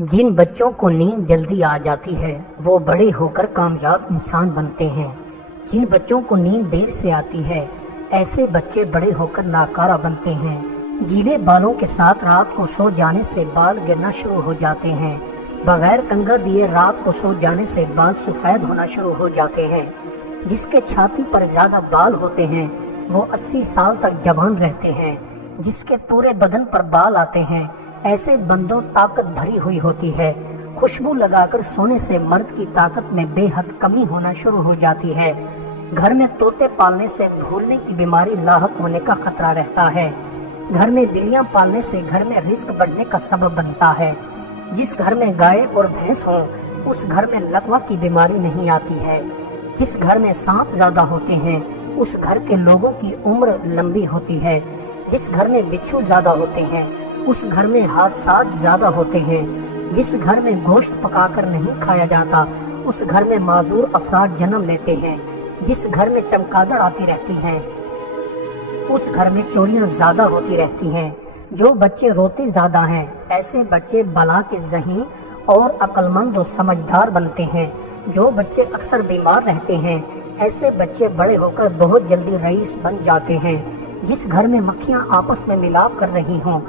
جن بچوں کو نیند جلدی آ جاتی ہے وہ بڑے ہو کر کامیاب انسان بنتے ہیں۔ جن بچوں کو نیند دیر سے آتی ہے ایسے بچے بڑے ہو کر ناکارہ بنتے ہیں۔ گیلے بالوں کے ساتھ رات کو سو جانے سے بال گرنا شروع ہو جاتے ہیں۔ بغیر کنگھا دیے رات کو سو جانے سے بال سفید ہونا شروع ہو جاتے ہیں۔ جس کے چھاتی پر زیادہ بال ہوتے ہیں وہ 80 سال تک جوان رہتے ہیں۔ جس کے پورے بدن پر بال آتے ہیں ایسے بندوں طاقت بھری ہوئی ہوتی ہے۔ خوشبو لگا کر سونے سے مرد کی طاقت میں بے حد کمی ہونا شروع ہو جاتی ہے۔ گھر میں طوطے پالنے سے بھولنے کی بیماری لاحق ہونے کا خطرہ رہتا ہے۔ گھر میں بلیاں پالنے سے گھر میں رزق بڑھنے کا سبب بنتا ہے۔ جس گھر میں گائے اور بھینس ہوں اس گھر میں لقوہ کی بیماری نہیں آتی ہے۔ جس گھر میں سانپ زیادہ ہوتے ہیں اس گھر کے لوگوں کی عمر لمبی ہوتی ہے۔ جس گھر میں بچھو زیادہ ہوتے ہیں اس گھر میں حادثات زیادہ ہوتے ہیں۔ جس گھر میں گوشت پکا کر نہیں کھایا جاتا اس گھر میں معذور افراد جنم لیتے ہیں۔ جس گھر میں چمگادڑ آتی رہتی ہے اس گھر میں چوریاں زیادہ ہوتی رہتی ہیں۔ جو بچے روتے زیادہ ہیں ایسے بچے بلا کے ذہین اور عقل مند و سمجھدار بنتے ہیں۔ جو بچے اکثر بیمار رہتے ہیں ایسے بچے بڑے ہو کر بہت جلدی رئیس بن جاتے ہیں۔ جس گھر میں مکھیاں آپس میں ملاپ کر رہی ہوں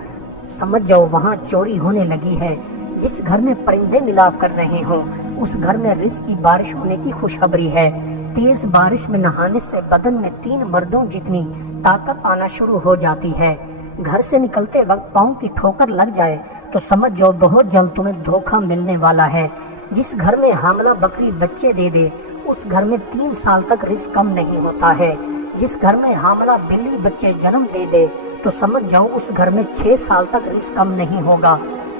سمجھ جاؤ وہاں چوری ہونے لگی ہے۔ جس گھر میں پرندے ملاپ کر رہے ہوں اس گھر میں رزق کی بارش ہونے کی خوشخبری ہے۔ تیز بارش میں نہانے سے بدن میں 3 مردوں جتنی طاقت آنا شروع ہو جاتی ہے۔ گھر سے نکلتے وقت پاؤں کی ٹھوکر لگ جائے تو سمجھ جاؤ بہت جلد تمہیں دھوکہ ملنے والا ہے۔ جس گھر میں حاملہ بکری بچے دے دے اس گھر میں 3 سال تک رزق کم نہیں ہوتا ہے۔ جس گھر میں حاملہ بلی بچے جنم دے دے تو سمجھ جاؤ اس گھر میں 6 سال تک رزق کم نہیں ہوگا۔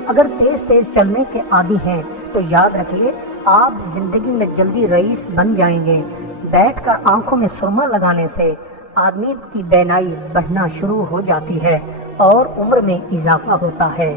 اگر تیز تیز چلنے کے عادی ہیں تو یاد رکھیے آپ زندگی میں جلدی رئیس بن جائیں گے۔ بیٹھ کر آنکھوں میں سرما لگانے سے آدمی کی بینائی بڑھنا شروع ہو جاتی ہے اور عمر میں اضافہ ہوتا ہے۔